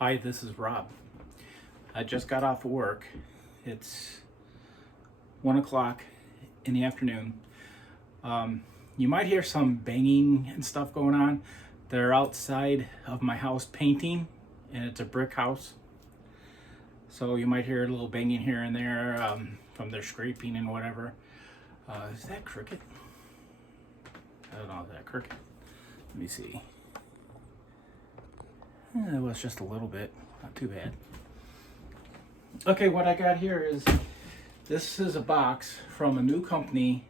Hi, this is Rob. I just got off of work. It's 1 o'clock in the afternoon. You might hear some banging and stuff going on. They're outside of my house painting, and it's a brick house. So you might hear a little banging here and there from their scraping and whatever. Is that cricket? I don't know, is that cricket? Let me see. It was just a little bit, not too bad. Okay, what I got here is, this is a box from a new company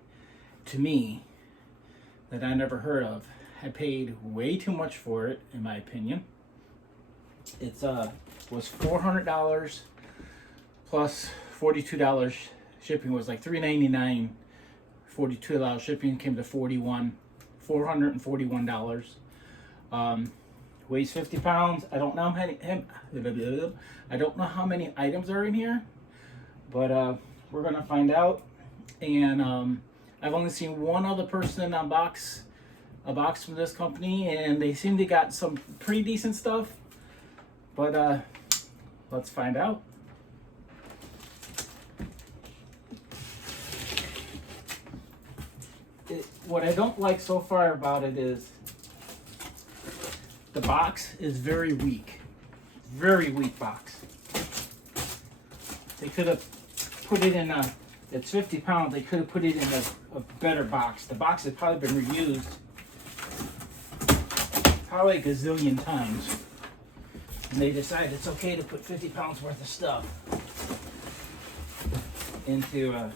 to me that I never heard of. I paid way too much for it, in my opinion. It's was $400 plus $42 shipping. Was like $399. $42 shipping came to $441. Weighs 50 pounds. I don't know how many items are in here, but we're gonna find out. And I've only seen one other person unbox a box from this company, and they seem to got some pretty decent stuff. But let's find out. What I don't like so far about it is the box is very weak. Very weak box. They could have put it in it's 50 pounds, they could have put it in a better box. The box has probably been reused probably a gazillion times. And they decided it's okay to put 50 pounds worth of stuff into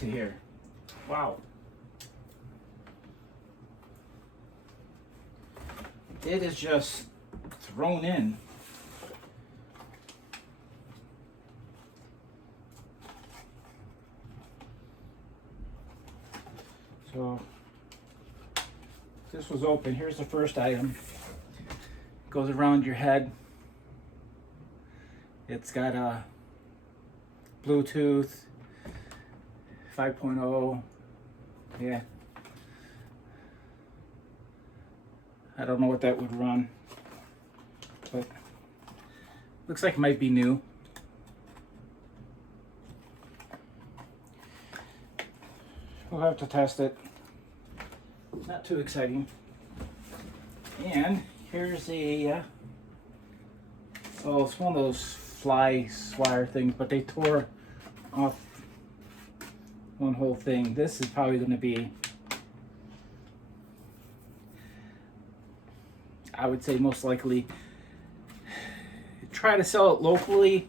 here. Wow. It is just thrown in. So this was open. Here's the first item. Goes around your head. It's got a Bluetooth 5.0. Yeah. I don't know what that would run, but looks like it might be new. We'll have to test it. Not too exciting. And here's a, oh, it's one of those fly swatter things, but they tore off one whole thing. This is probably going to be, I would say most likely try to sell it locally,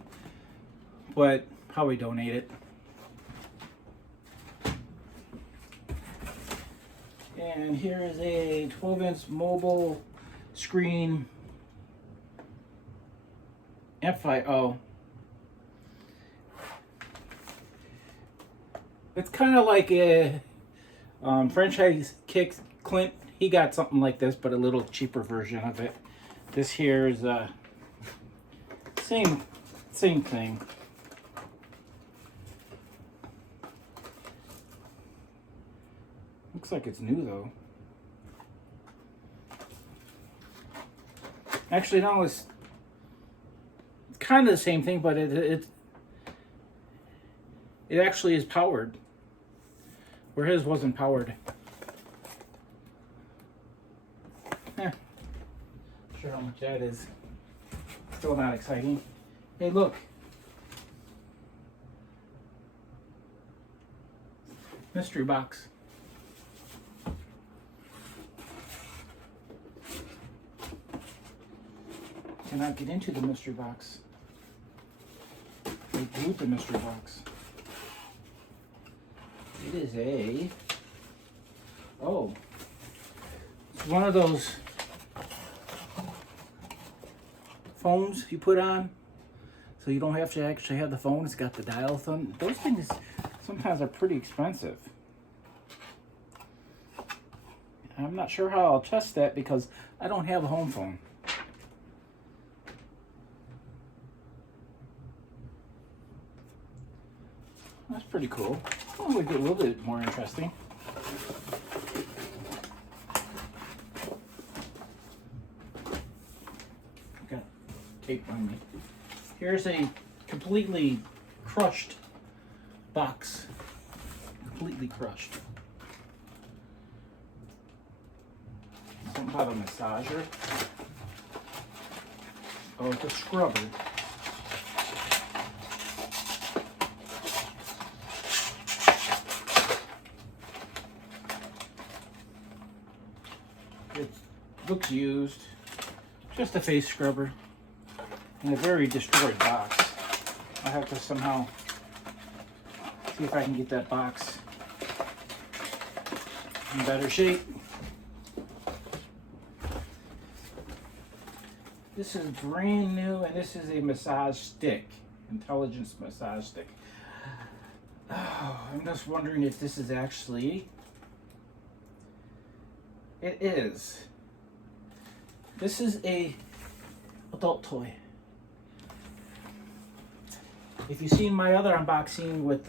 but probably donate it. And here is a 12-inch mobile screen amplifier. Oh, it's kind of like a franchise kick Clint. He got something like this, but a little cheaper version of it. This here is same thing. Looks like it's new though. Actually, no, it's kind of the same thing, but it actually is powered, where his wasn't powered. Not sure how much that is. Still not exciting. Hey, look. Mystery box. Cannot get into the mystery box. They glued the mystery box. It is a, oh, it's one of those phones you put on, so you don't have to actually have the phone. It's got the dial thing. Those things sometimes are pretty expensive. I'm not sure how I'll test that because I don't have a home phone. That's pretty cool. Well, we get a little bit more interesting. tape on me. Here's a completely crushed box. Completely crushed. Something about a massager. Oh, it's a scrubber. It looks used. Just a face scrubber. In a very destroyed box. I have to somehow see if I can get that box in better shape. This is brand new, and this is a massage stick. Intelligence massage stick. Oh, I'm just wondering if this is actually... It is. This is a adult toy. If you've seen my other unboxing with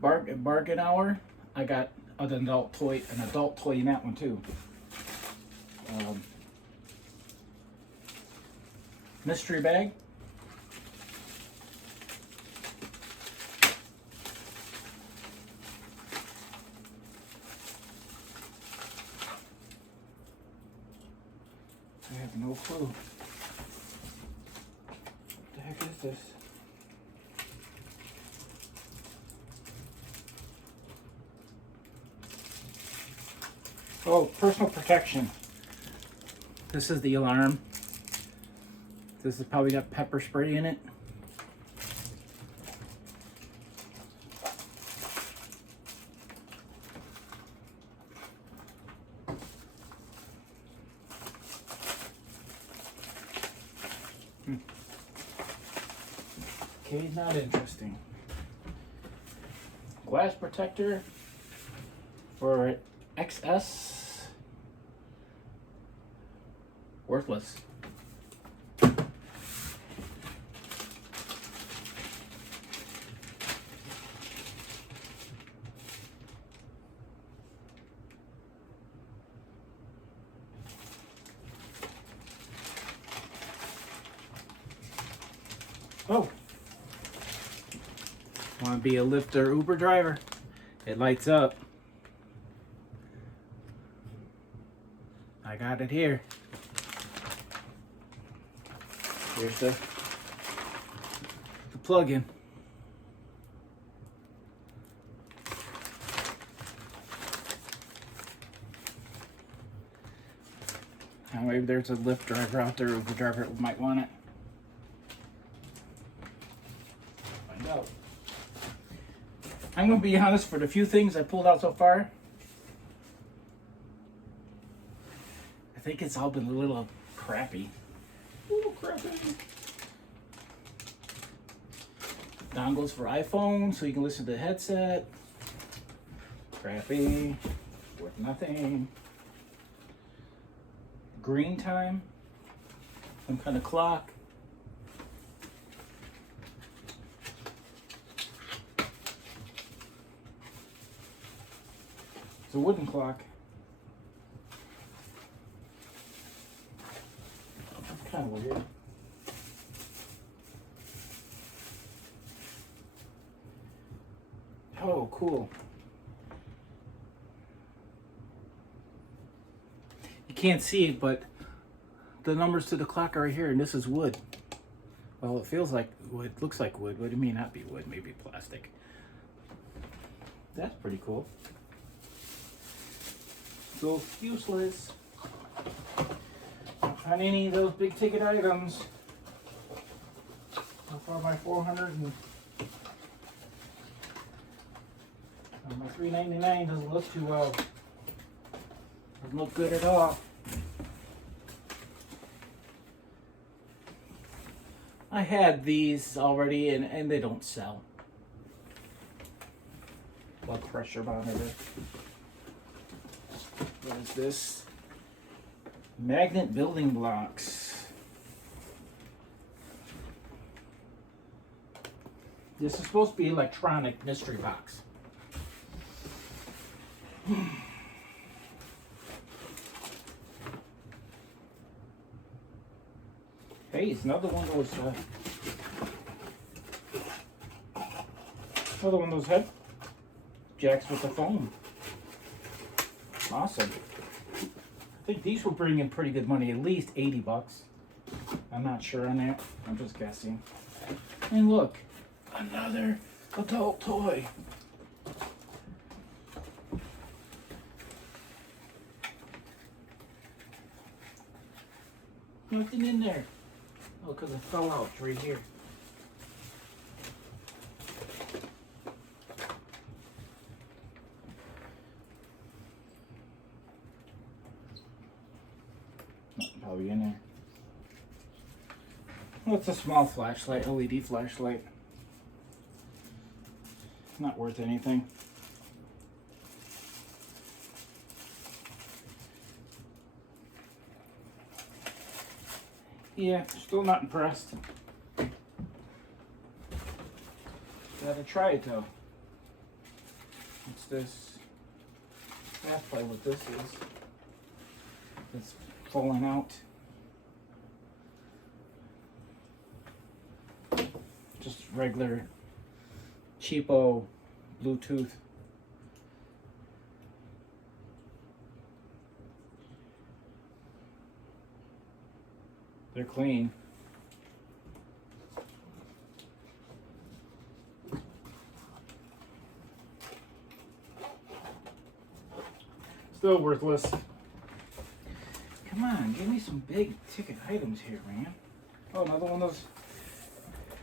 Bargain Hour, I got an adult toy in that one too. Mystery bag. I have no clue. What the heck is this? Oh, personal protection. This is the alarm. This has probably got pepper spray in it. Okay, not interesting. Glass protector for XS. Worthless. Oh, want to be a Lyft or Uber driver? It lights up. I got it here. Here's the plug-in. Now maybe there's a Lyft driver out there, Uber driver who might want it. Find out. I'm going to be honest, for the few things I pulled out so far, I think it's all been a little crappy. A little crappy. Dongles for iPhone, so you can listen to the headset. Crappy. Worth nothing. Green time. Some kind of clock. It's a wooden clock. That's kind of weird. Oh, cool. You can't see it, but the numbers to the clock are right here, and this is wood. Well, it feels like wood, looks like wood, but it may not be wood, maybe plastic. That's pretty cool. So useless. Not on any of those big ticket items. So far my 400 and my $3.99 doesn't look too well. Doesn't look good at all. I had these already and they don't sell. Blood pressure monitor. What is this? Magnet building blocks. This is supposed to be electronic mystery box. Hey, it's another one of those head jacks with the foam. Awesome. I think these will bring in pretty good money, at least 80 bucks. I'm not sure on that. I'm just guessing. And look, another adult toy. Nothing in there. Oh, because it fell out right here. Nothing probably in there. Well, it's a small flashlight, LED flashlight. Not worth anything. Yeah, still not impressed. Gotta try it though. What's this? That's probably what this is. It's falling out. Just regular cheapo Bluetooth. They're clean. Still worthless. Come on, give me some big ticket items here, man. Oh, another one of those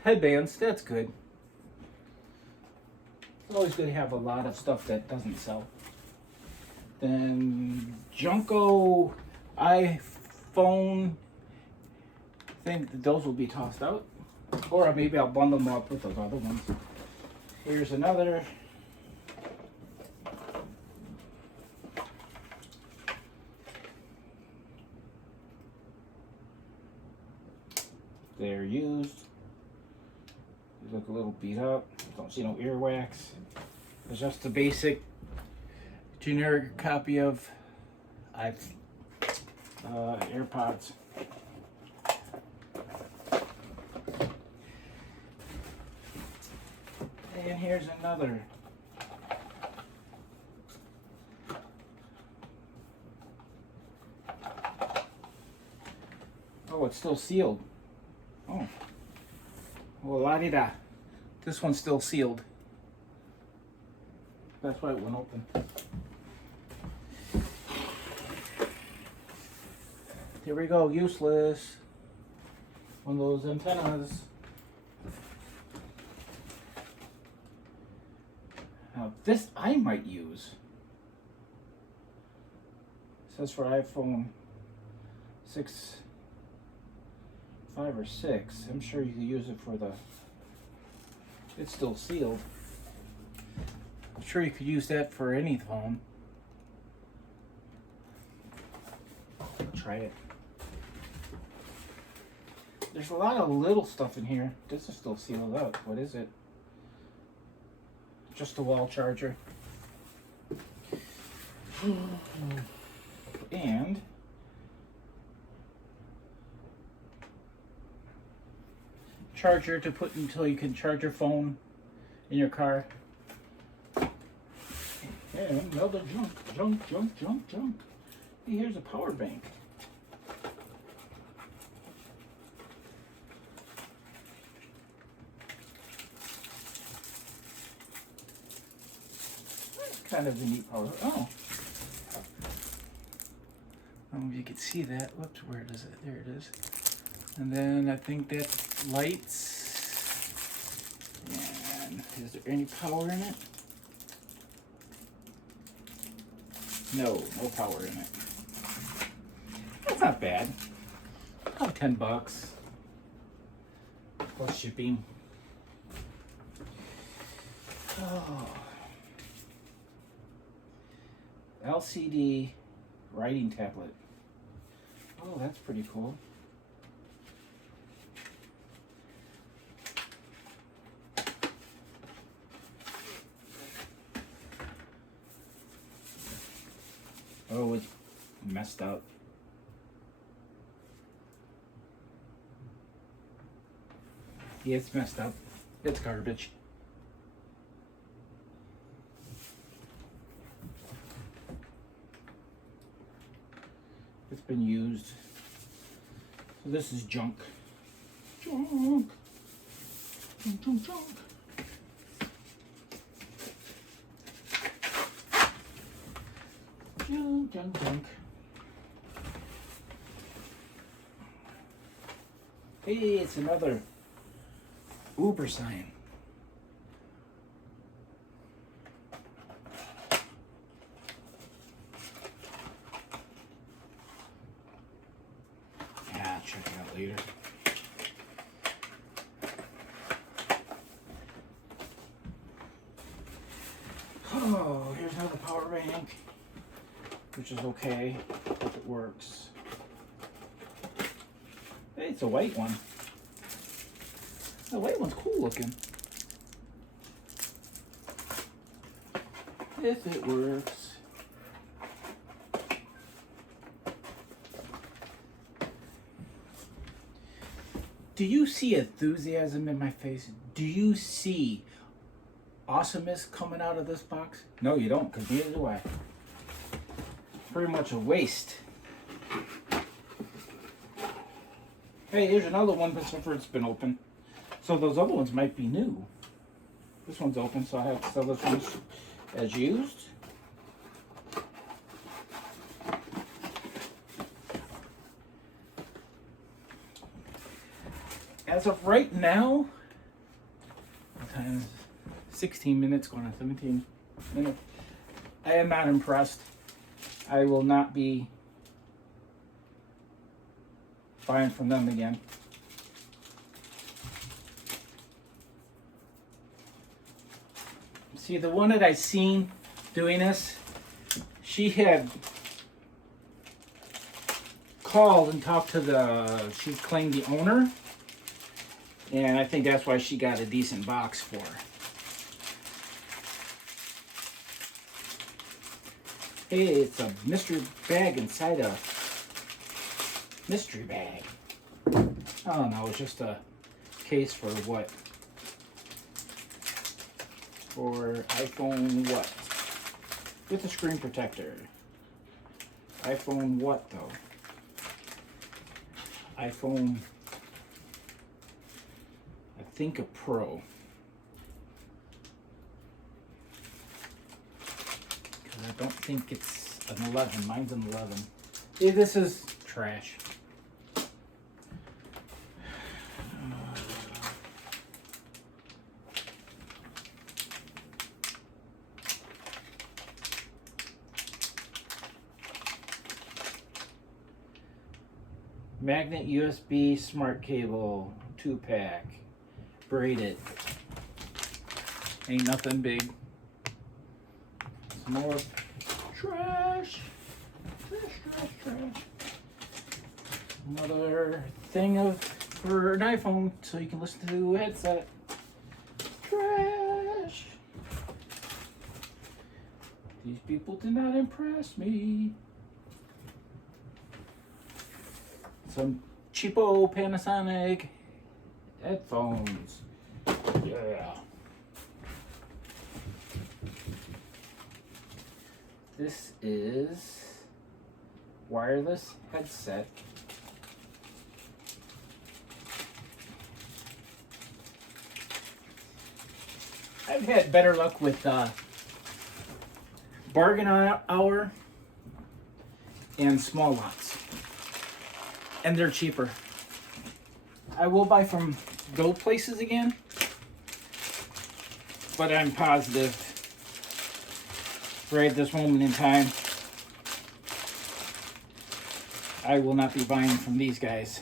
headbands. That's good. It's always good to have a lot of stuff that doesn't sell. Then Junko iPhone. I think those will be tossed out, or maybe I'll bundle them up with those other ones. Here's another. They're used. They look a little beat up. Don't see no earwax. It's just a basic, generic copy of AirPods. And here's another. Oh, it's still sealed. Oh. Well, la-di-da. This one's still sealed. That's why it went open. Here we go, useless. One of those antennas. Now this I might use. It says for iPhone 6, 5 or 6. I'm sure you could use it for the, it's still sealed. I'm sure you could use that for any phone. Try it. There's a lot of little stuff in here. This is still sealed up. What is it? Just a wall charger. And charger to put until you can charge your phone in your car. And another junk. Hey, here's a power bank. Kind of a neat power. Oh. I don't know if you can see that. Whoops, where is it? There it is. And then I think that's lights. And is there any power in it? No power in it. That's not bad. About 10 bucks. Plus shipping. Oh. LCD writing tablet. Oh, that's pretty cool. Oh, it's messed up. Yeah, it's messed up. It's garbage. It's been used. So this is junk. Junk. Junk, junk, junk. Junk, junk, junk. Hey, it's another Uber sign. Yeah, I'll check it out later. Oh, here's another power bank, which is okay if it works. Hey, it's a white one. The white one's cool looking. If it works. Do you see enthusiasm in my face? Do you see awesomeness coming out of this box? No, you don't, because neither do I. Pretty much a waste. Hey, here's another one, but so far it's been open. So those other ones might be new. This one's open, so I have to sell this one as used. As of right now, what time is it? 16 minutes, going on 17 minutes. I am not impressed. I will not be buying from them again. See, the one that I seen doing this, she had called and talked to she claimed the owner, and I think that's why she got a decent box for her. Hey, it's a mystery bag inside a mystery bag. I don't know, it's just a case for what? For iPhone what? With a screen protector. iPhone what though? iPhone, I think a Pro. Because I don't think it's an 11. Mine's an 11. Yeah, this is trash. Magnet USB smart cable, 2-pack, braided. Ain't nothing big. Some more trash. Trash. Another thing for an iPhone so you can listen to a headset. Trash. These people did not impress me. Some cheapo Panasonic headphones. Yeah. This is wireless headset. I've had better luck with Bargain Hour and Small Lots. And they're cheaper. I will buy from those places again, but I'm positive right at this moment in time I will not be buying from these guys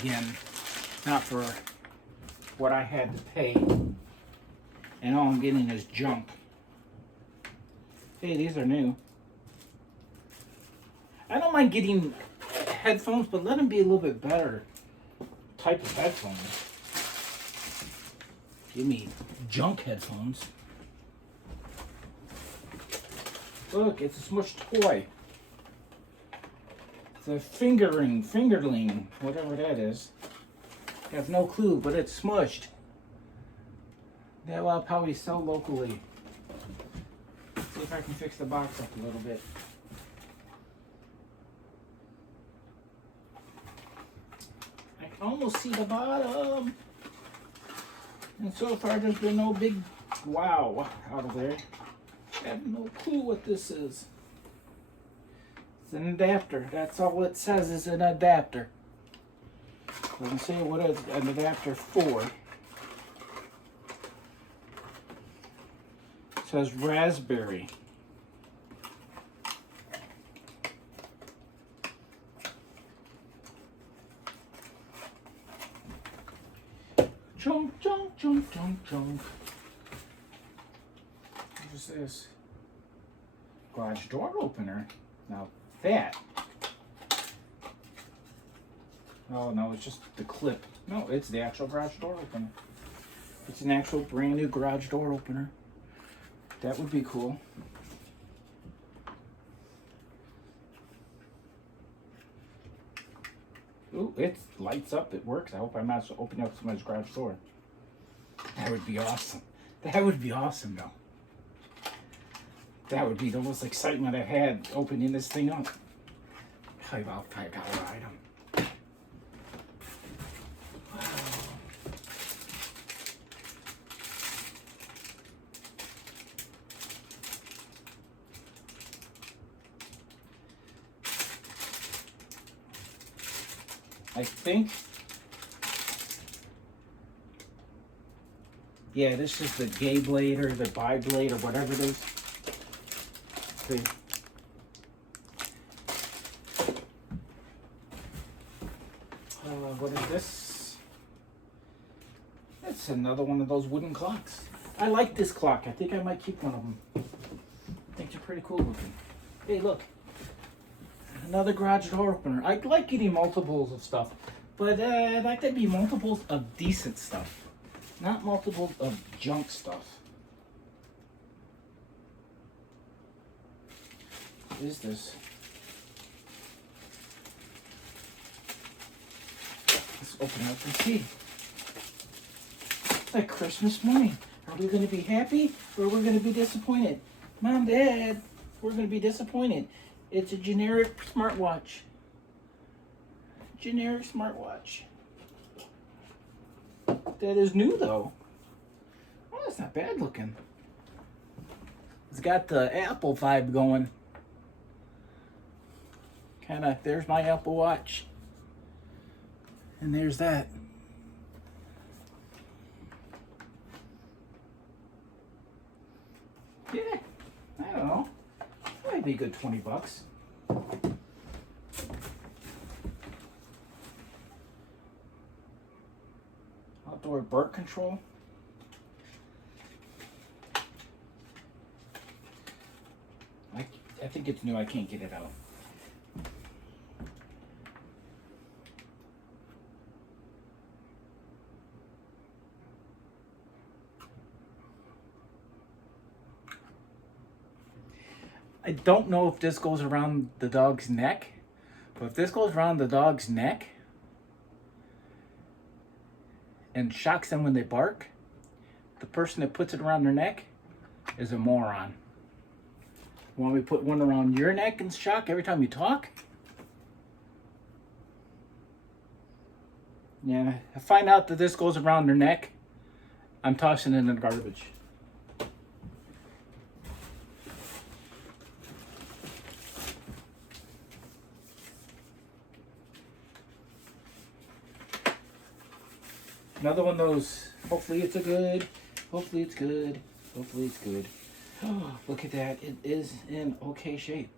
again. Not for what I had to pay, and all I'm getting is junk. Hey, these are new. I don't mind getting headphones, but let them be a little bit better type of headphones. Give me junk headphones. Look, it's a smushed toy. The fingerling, whatever that is. I have no clue, but it's smushed. That will probably sell locally. See if I can fix the box up a little bit. I can almost see the bottom. And so far there's been no big wow out of there. I have no clue what this is. It's an adapter. That's all it says is an adapter. Doesn't say what it's an adapter for. It says raspberry. Chunk, chunk, chunk, chunk, chunk. What is this? Garage door opener. Now that. Oh no, it's just the clip. No, it's the actual garage door opener. It's an actual brand new garage door opener. That would be cool. Ooh, it lights up, it works. I hope I'm not opening up somebody's garage door. That would be awesome. That would be awesome though. That would be the most excitement I've had opening this thing up. Probably about $5 item. I think, yeah, this is the gay blade or the bi blade or whatever it is. See. What is this? It's another one of those wooden clocks. I like this clock. I think I might keep one of them. I think they're pretty cool looking. Hey, look. Another garage door opener. I like getting multiples of stuff, but I'd like to be multiples of decent stuff, not multiples of junk stuff. What is this? Let's open it up and see. It's like Christmas morning. Are we going to be happy or are we going to be disappointed? Mom, Dad, we're going to be disappointed. It's a generic smartwatch. Generic smartwatch. That is new though. Oh, that's not bad looking. It's got the Apple vibe going. Kinda, there's my Apple Watch. And there's that. Yeah, I don't know. Might be a good $20. Outdoor bird control. I think it's new. I can't get it out. I don't know if this goes around the dog's neck, but if this goes around the dog's neck and shocks them when they bark, the person that puts it around their neck is a moron. Want me to put one around your neck and shock every time you talk? Yeah, I find out that this goes around their neck, I'm tossing it in the garbage. Another one of those, hopefully it's good, hopefully it's good, hopefully it's good. Oh, look at that, it is in okay shape.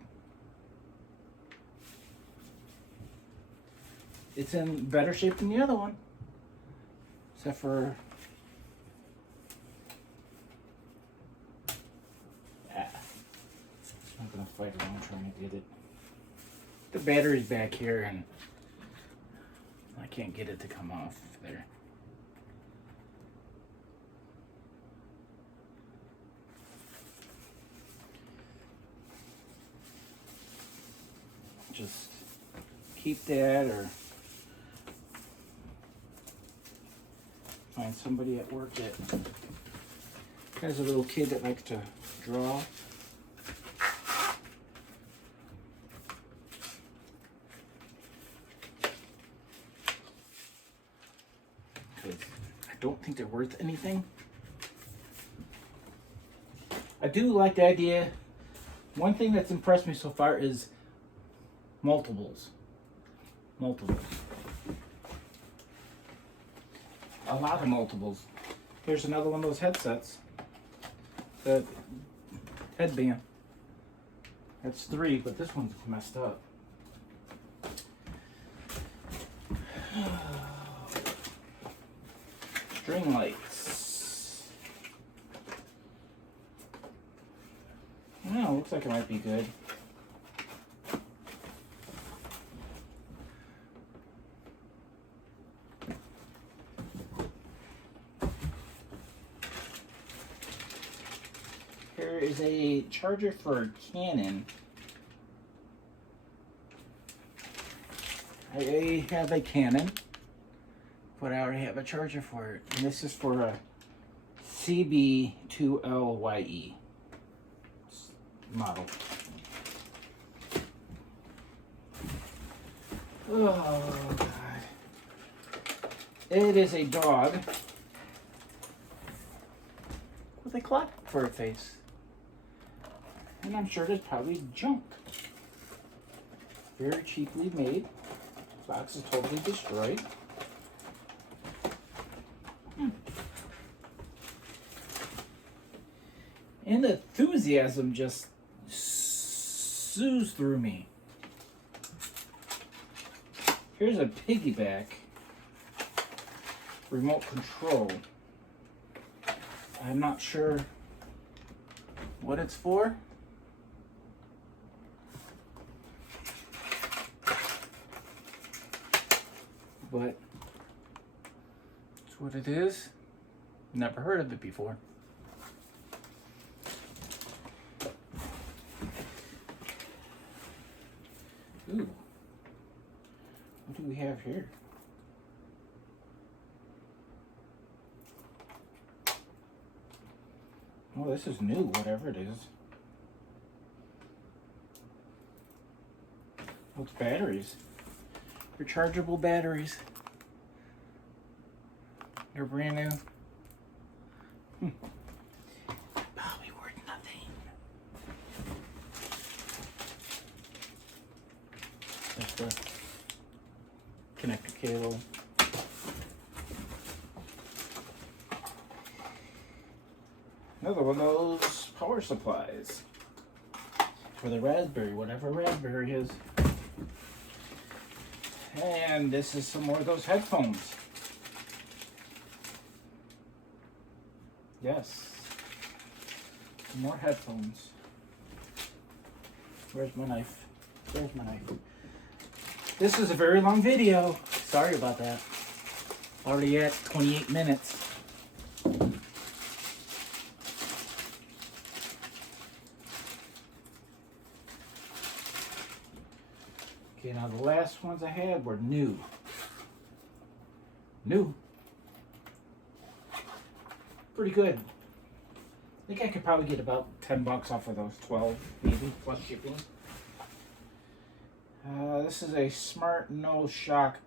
It's in better shape than the other one. Except for, I'm not gonna fight around trying to get it. The battery's back here and I can't get it to come off there. Just keep that or find somebody at work that has a little kid that likes to draw. Because I don't think they're worth anything. I do like the idea. One thing that's impressed me so far is multiples. Multiples. A lot of multiples. Here's another one of those headsets. The headband. That's 3, but this one's messed up. String lights. Oh, looks like it might be good. Here is a charger for Canon. I have a Canon, but I already have a charger for it. And this is for a CB2LYE model. Oh, God. It is a dog with a clock for a face. And I'm sure there's probably junk. Very cheaply made. Box is totally destroyed. And the enthusiasm just oozed through me. Here's a piggyback remote control. I'm not sure what it's for. But that's what it is. Never heard of it before. Ooh. What do we have here? Oh, this is new, whatever it is. Oh, it's batteries. Rechargeable batteries. They're brand new. Probably worth nothing. That's the connector cable. Another one of those power supplies for the Raspberry, whatever Raspberry is. And this is some more of those headphones. Yes. Some more headphones. Where's my knife? Where's my knife? This is a very long video. Sorry about that. Already at 28 minutes. Okay, now the last ones I had were new. New. Pretty good. I think I could probably get about 10 bucks off of those 12, maybe, plus shipping. This is a Smart No Shock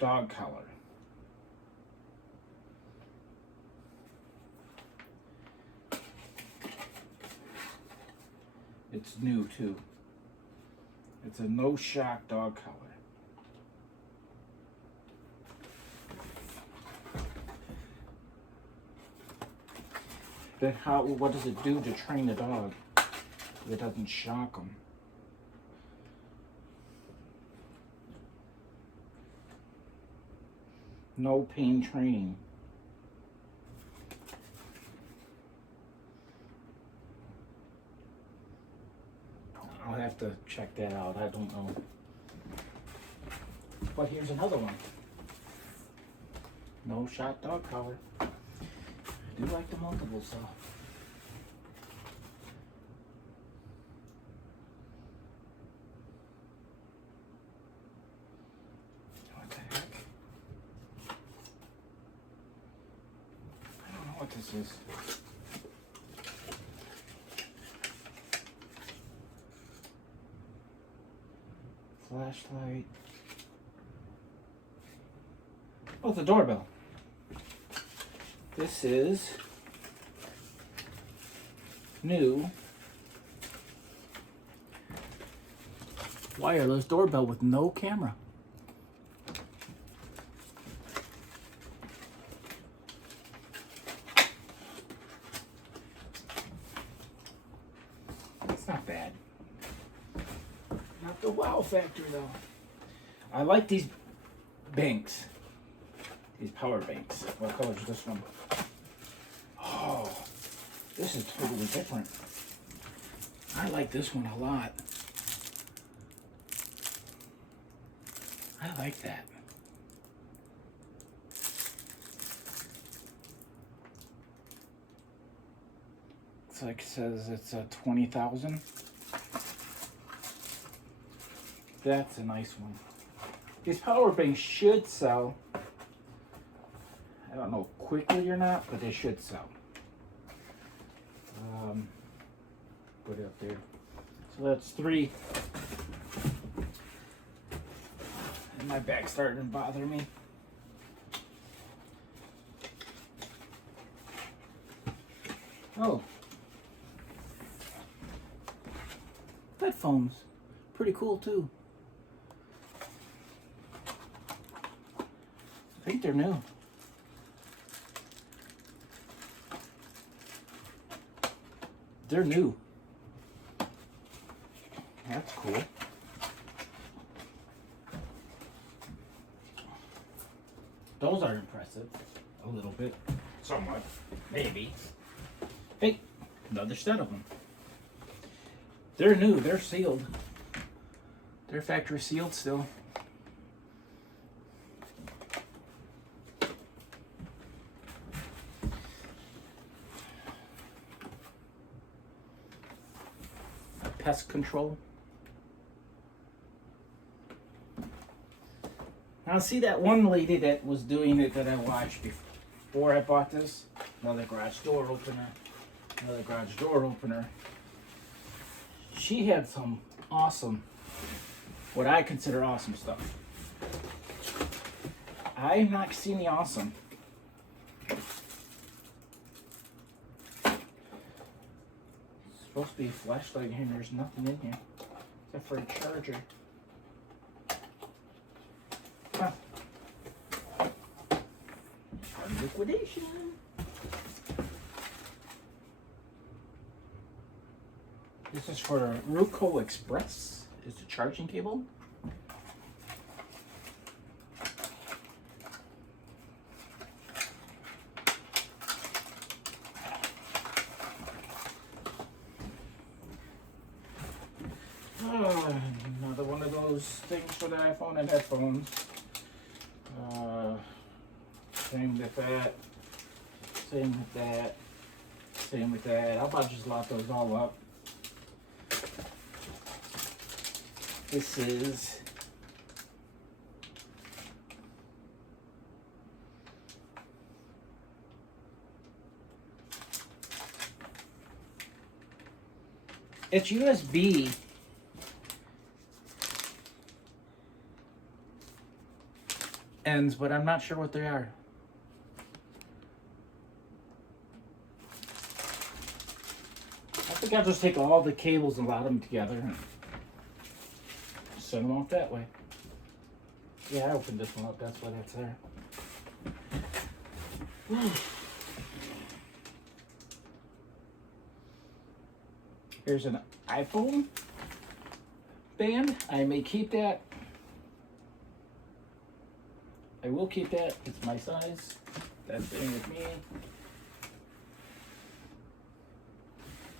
dog collar. It's new too. It's a no shock dog collar. Then what does it do to train the dog? It doesn't shock them. No pain training. I'll have to check that out. I don't know. But here's another one. No shot dog collar. I do like the multiples though. this is. Flashlight. Oh, it's a doorbell. This is new wireless doorbell with no camera. It's not bad. Not the wow factor though. I like these banks. These power banks. What color is this one? Oh, this is totally different. I like this one a lot. I like that. It's like it says it's a 20,000. That's a nice one. These power banks should sell. I don't know quickly or not, but they should sell. Put it up there. So that's 3. And my back's starting to bother me. Oh. Headphones. Pretty cool too. I think they're new. They're new. That's cool. Those are impressive. A little bit. Somewhat. Maybe. Hey, another set of them. They're new. They're sealed. They're factory sealed still. Pest control. Now see that one lady that was doing it that I watched before I bought this? Another garage door opener. Another garage door opener. She had some awesome, what I consider awesome stuff. I've not seen the awesome. It's supposed to be a flashlight in here and there's nothing in here except for a charger. Huh. Liquidation. This is for Ruco Express. It's a charging cable. Another one of those things for the iPhone and headphones. Same with that. Same with that. Same with that. I'll about just lock those all up. This is it's USB. Ends, but I'm not sure what they are. I think I'll just take all the cables and load them together and send them off that way. Yeah, I opened this one up, that's why that's there. Here's an iPhone band. I may keep that. I will keep that. It's my size. That's staying with me.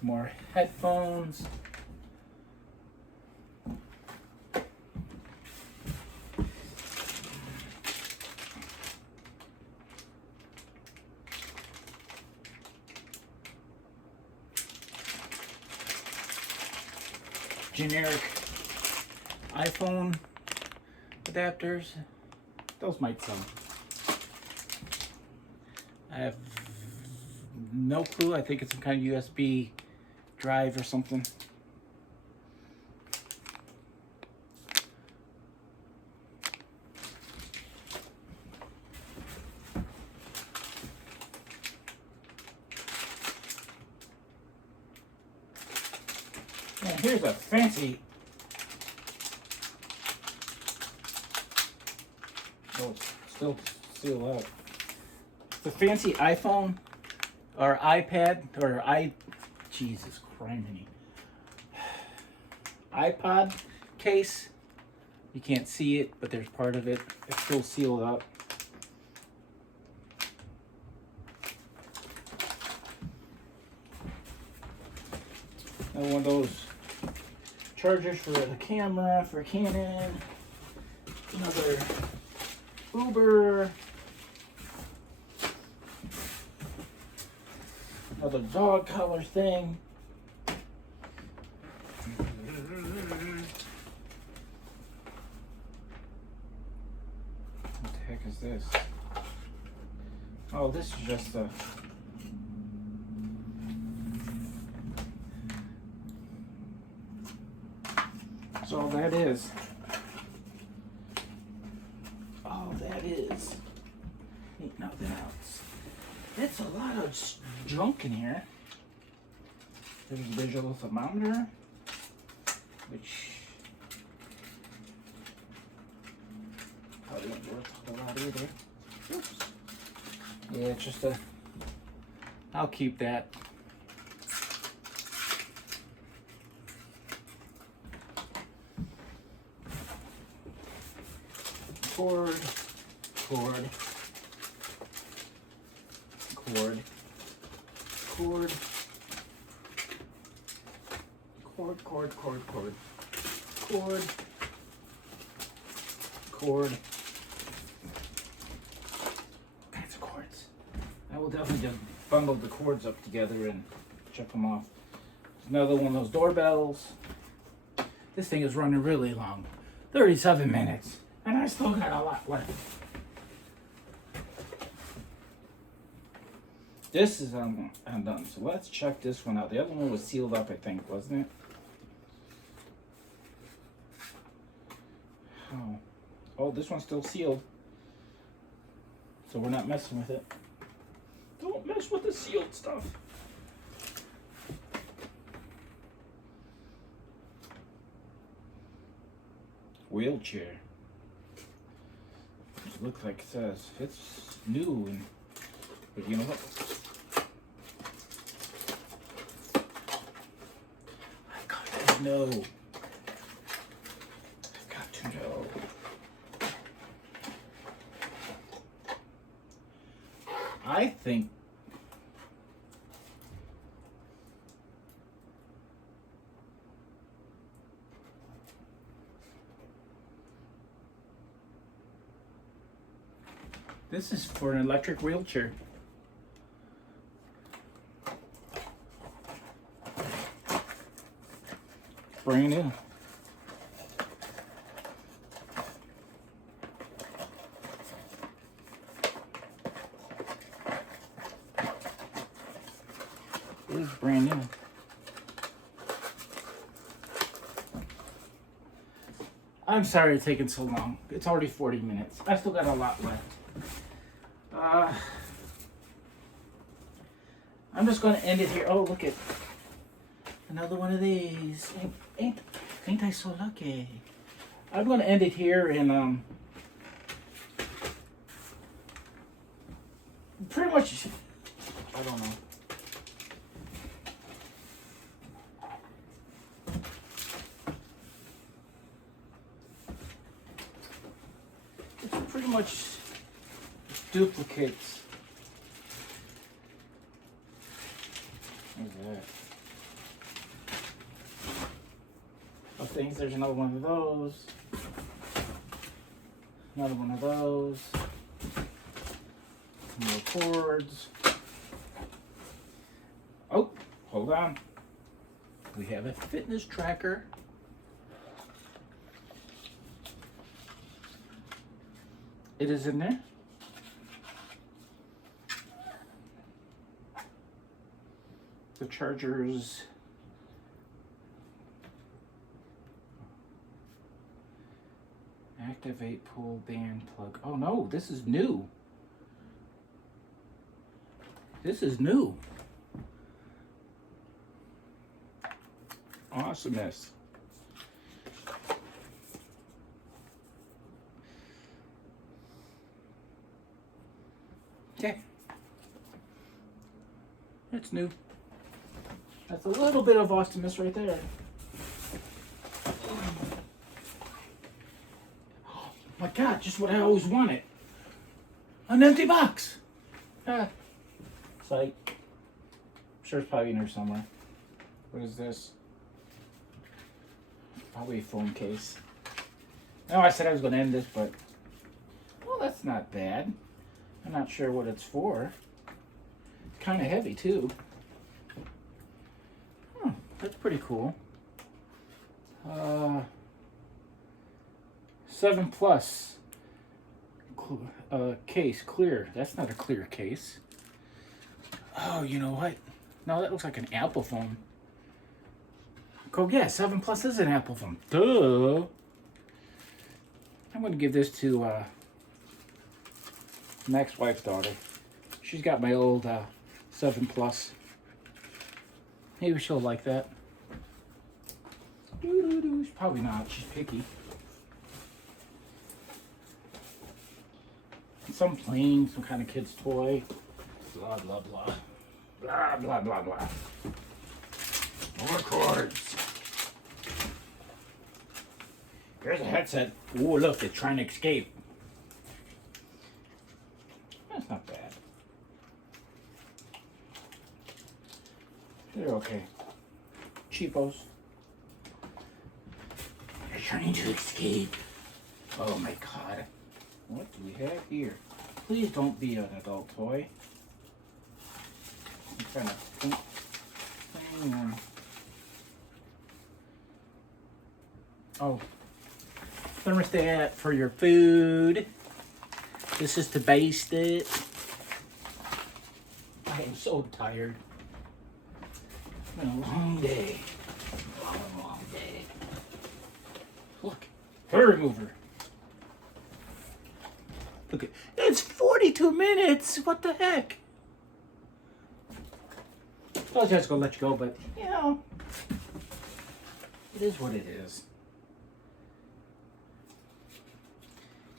More headphones. Generic iPhone adapters. Those might sell. I have no clue. I think it's some kind of USB drive or something. And here's a fancy, oh, it's still sealed out. It's a fancy iPhone or iPad or Jesus criminy, iPod case. You can't see it, but there's part of it. It's still sealed up. And one of those chargers for the camera, for Canon. Another Uber. Another dog collar thing. What the heck is this? Oh, this is just a... That's all that is. All that is. Ain't nothing else. It's a lot of junk in here. There's a digital thermometer, which probably won't worth a whole lot either. Oops. Yeah, it's just a... I'll keep that. Cord, cord, cord, cord, cord, cord, cord, cord, cord, cord. Kinds of cords. I will definitely just bundle the cords up together and check them off. Another one of those doorbells. This thing is running really long, 37 minutes. And I still got a lot left. This is undone. So let's check this one out. The other one was sealed up, I think, wasn't it? Oh, this one's still sealed. So we're not messing with it. Don't mess with the sealed stuff. Wheelchair. It looks like it says it's new, and but you know what? I got to know. I've got to know. I think this is for an electric wheelchair. Brand new. It is brand new. I'm sorry it's taking so long. It's already 40 minutes. I still got a lot left. I'm just going to end it here. Oh, look at another one of these. Ain't I so lucky? I'm going to end it here and pretty much, I don't know. It's pretty much duplicates. What's that? Oh, things. There's another one of those. Another one of those. More cords. Oh, hold on. We have a fitness tracker. It is in there. the chargers. Activate pull band plug. Oh no, this is new. This is new. Awesomeness. Okay. That's new. That's a little bit of awesomeness right there. Oh my God, just what I always wanted. An empty box. It's like, I'm sure it's probably in here somewhere. What is this? Probably a phone case. No, I said I was going to end this, but well, that's not bad. I'm not sure what it's for. It's kind of heavy too. Oh, that's pretty cool. 7 Plus case, clear. That's not a clear case. Oh, you know what? No, that looks like an Apple phone. Oh yeah, 7 Plus is an Apple phone. Duh. I'm going to give this to my ex-wife's daughter. She's got my old 7 Plus. Maybe she'll like that. Probably not. She's picky. Some plane, some kind of kid's toy. Blah, blah, blah. Blah, blah, blah, blah. More cords. Here's a headset. Ooh, look, it's trying to escape. That's not bad. They're okay. Cheapos. They're trying to escape. Oh my God. What do we have here? Please don't be an adult toy. Some kind of pink thing. Oh. Thermostat for your food. This is to baste it. I am so tired. It's been a long day. Long day. Look, hair remover. Look at it's 42 minutes. What the heck? I was just gonna let you go, but you know, it is what it is.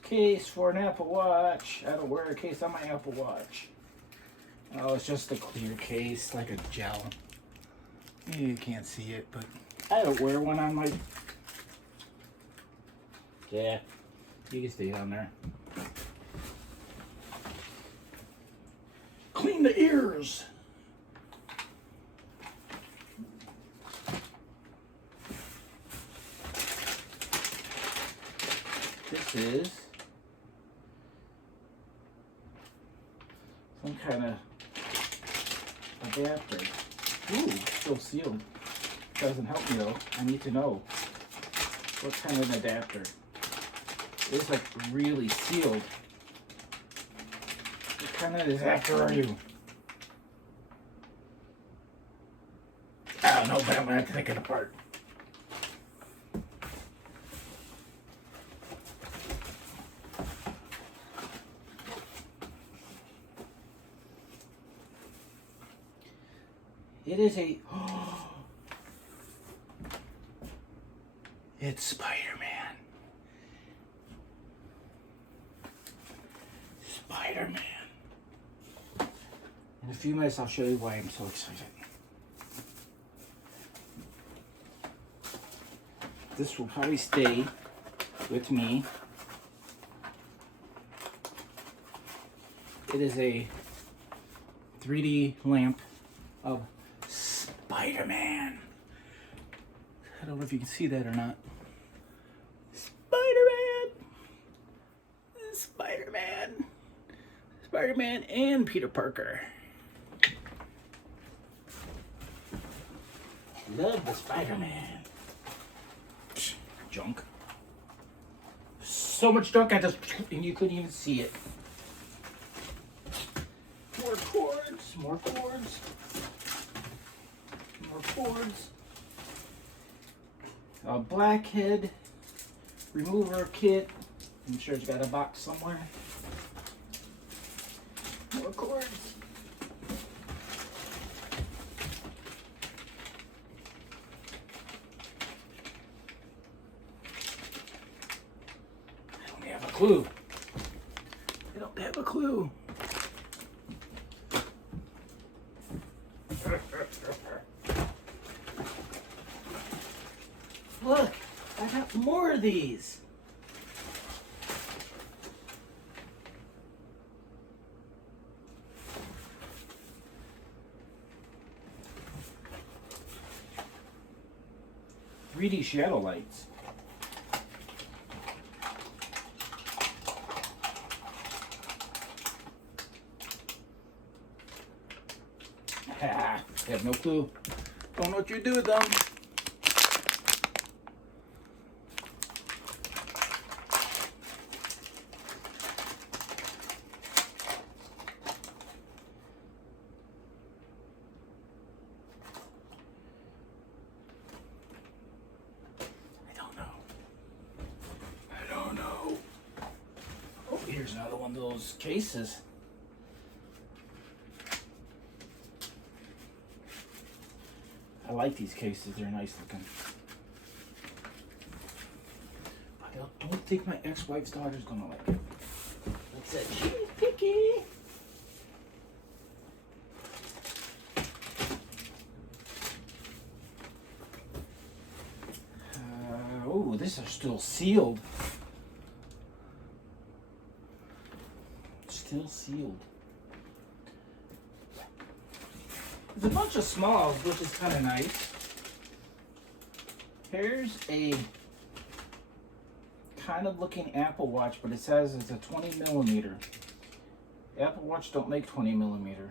Case for an Apple Watch. I don't wear a case on my Apple Watch. Oh, it's just a clear case, like a gel. You can't see it, but I don't wear one on my... Yeah, you can stay down there. Clean the ears. This is some kind of adapter. Ooh, still sealed. Doesn't help me though. I need to know what kind of adapter. It's like really sealed. What kind of adapter are you? I don't know, but I'm gonna have to take it apart. It is a... It's Spider-Man. Spider-Man. In a few minutes, I'll show you why I'm so excited. This will probably stay with me. It is a 3D lamp of Spider-Man. I don't know if you can see that or not. Spider-Man! Spider-Man! Spider-Man and Peter Parker. Love the Spider-Man. Junk. So much junk, and you couldn't even see it. More cords, more cords. cords. A blackhead remover kit. I'm sure it's got a box somewhere. More cords. I don't have a clue. I don't have a clue. Look, I got more of these. "3D shadow lights." I have no clue. Don't know what you do with them. I don't know. Oh, here's another one of those cases. I like these cases, they're nice looking. But I don't think my ex-wife's daughter's gonna like it. Like I said, she's picky. Oh, these are still sealed. Still sealed. There's a bunch of smalls, which is kind of nice. Here's a kind of looking Apple Watch, but it says it's a 20 millimeter. Apple Watch don't make 20 millimeter.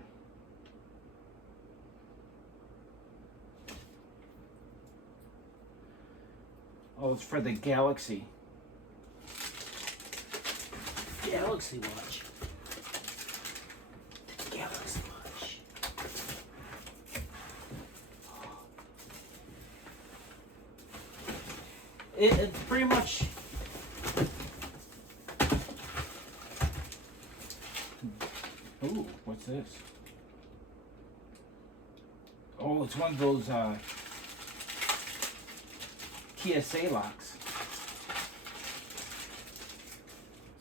Oh, it's for the Galaxy. Galaxy Watch. Galaxy Watch. It's pretty much. Ooh, what's this? Oh, it's one of those TSA locks.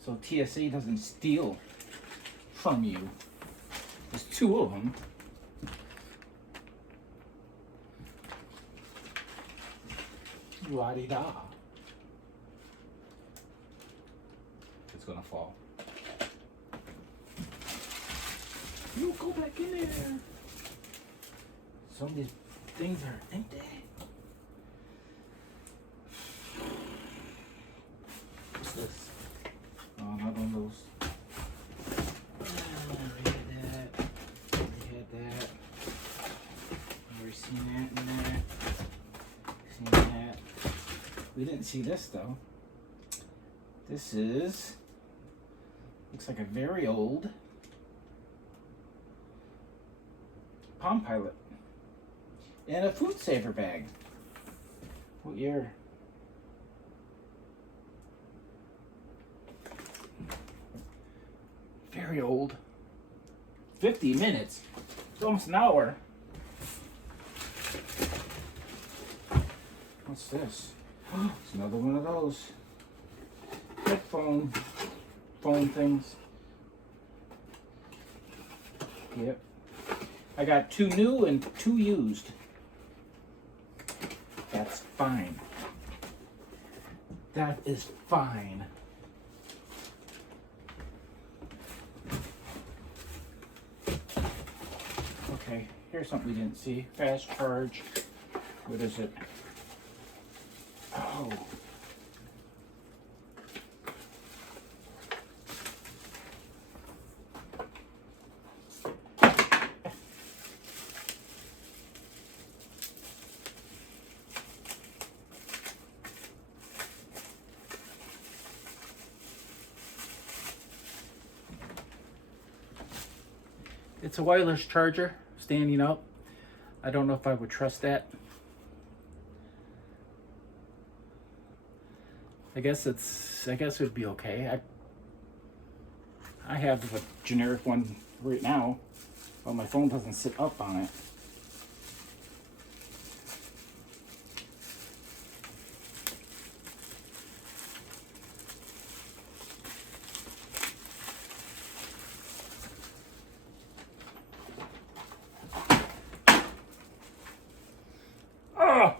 So TSA doesn't steal from you. There's two of them. La-di-da. It's gonna fall. You go back in there. Some of these things are empty. What's this? Oh, not one of those. We had that. We had that. We've seen that in there. Seen that. We didn't see this though. This is, looks like a very old Palm Pilot and a food saver bag. What year? Very old. 50 minutes. It's almost an hour. What's this? It's another one of those headphone phone things. Yep. I got 2 new and 2 used. That's fine. That is fine. Okay, here's something we didn't see. Fast charge. What is it? Oh. It's a wireless charger standing up. I don't know if I would trust that. I guess it would be okay. I have a generic one right now, but my phone doesn't sit up on it. Oh!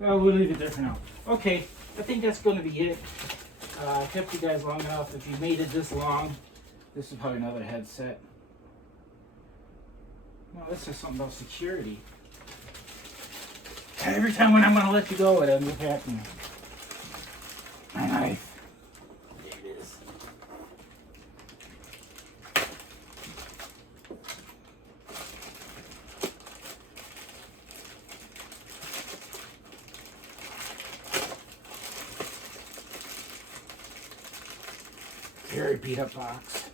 Well, we'll leave it there for now. Okay, I think that's going to be it. I kept you guys long enough. If you made it this long, this is probably another headset. No, this is something about security. Every time when I'm going to let you go, it ends up happening. My knife. There it is. Very beat up box.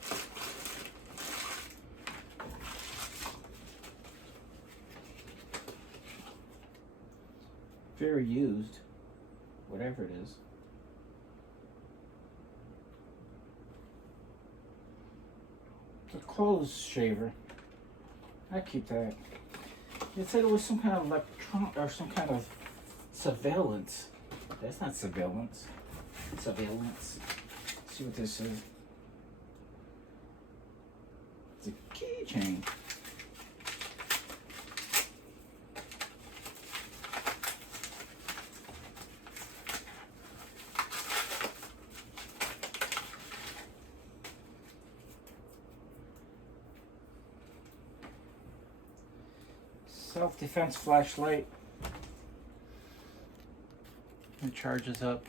Very used, whatever it is. It's a clothes shaver. I keep that. It said it was some kind of electronic or some kind of surveillance. That's not surveillance. Surveillance. Let's see what this is. It's a keychain. Self-defense flashlight. It charges up.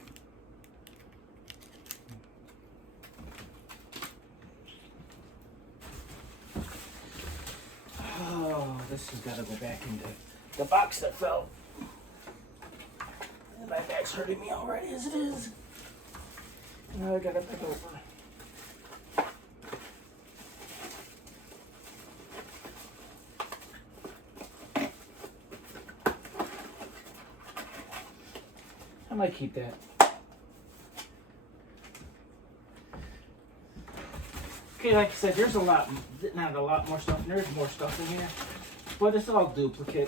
Oh, this has got to go back into the box that fell. And my back's hurting me already as it is. Now I gotta pick over. I might keep that. Okay, like I said, there's not a lot more stuff. There's more stuff in here, but it's all duplicate.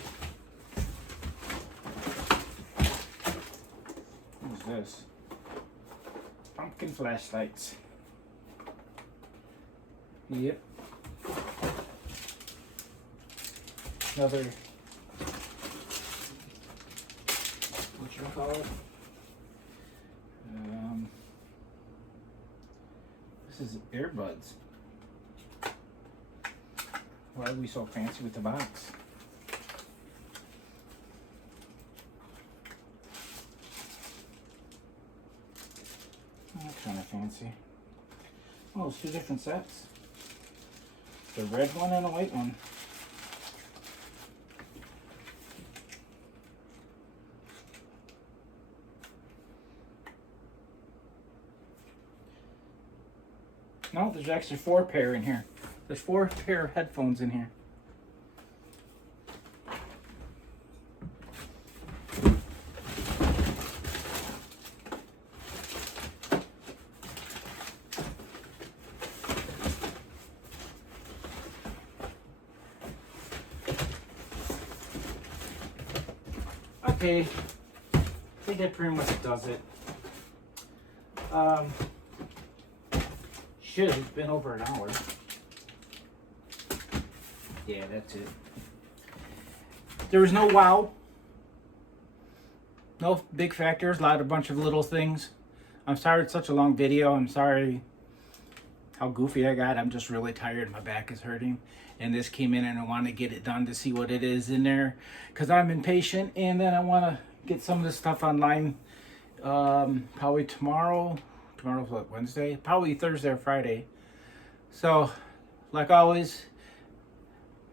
What's this? Pumpkin flashlights. Yep. Another, what you call it? This is earbuds. Why are we so fancy with the box? That's kind of fancy. Oh, it's two different sets. The red one and a white one. No, there's actually 4 pair in here. There's 4 pair of headphones in here. Okay, I think that pretty much does it. Shit, it's been over an hour. Yeah, that's it. There was no wow. No big factors, a bunch of little things. I'm sorry it's such a long video. I'm sorry how goofy I got. I'm just really tired. My back is hurting. And this came in and I want to get it done to see what it is in there. Because I'm impatient and then I want to get some of this stuff online. Probably tomorrow. Tomorrow's what, Wednesday? Probably Thursday or Friday. So, like always,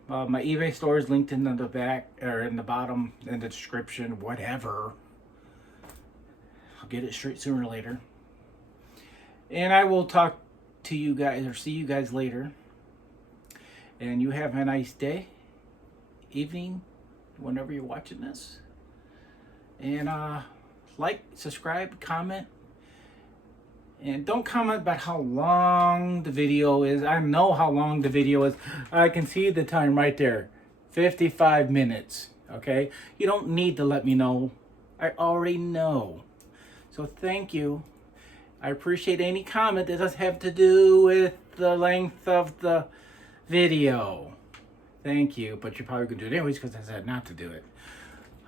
my eBay store is linked in the back, or in the bottom, in the description, whatever. I'll get it straight sooner or later. And I will talk to you guys, or see you guys later. And you have a nice day, evening, whenever you're watching this. And like, subscribe, comment. And don't comment about how long the video is. I know how long the video is. I can see the time right there. 55 minutes. Okay? You don't need to let me know. I already know. So thank you. I appreciate any comment that doesn't have to do with the length of the video. Thank you. But you're probably going to do it anyways because I said not to do it.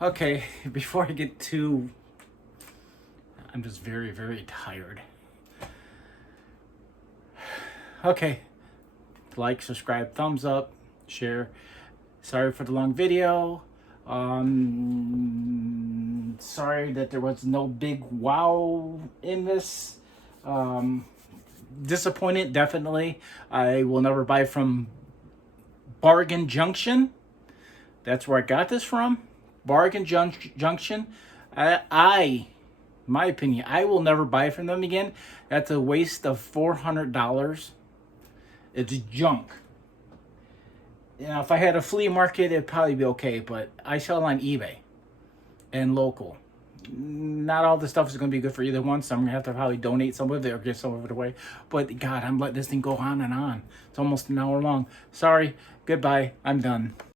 Okay. Before I get too... I'm just very, very tired. Okay, like, subscribe, thumbs up, share. Sorry for the long video. Sorry that there was no big wow in this. Disappointed, definitely. I will never buy from Bargain Junction. That's where I got this from. Bargain Junction. My opinion, I will never buy from them again. That's a waste of $400. It's junk. You know, if I had a flea market, it'd probably be okay, but I sell on eBay and local. Not all the stuff is going to be good for either one, so I'm going to have to probably donate some of it or give some of it away. But God, I'm letting this thing go on and on. It's almost an hour long. Sorry. Goodbye. I'm done.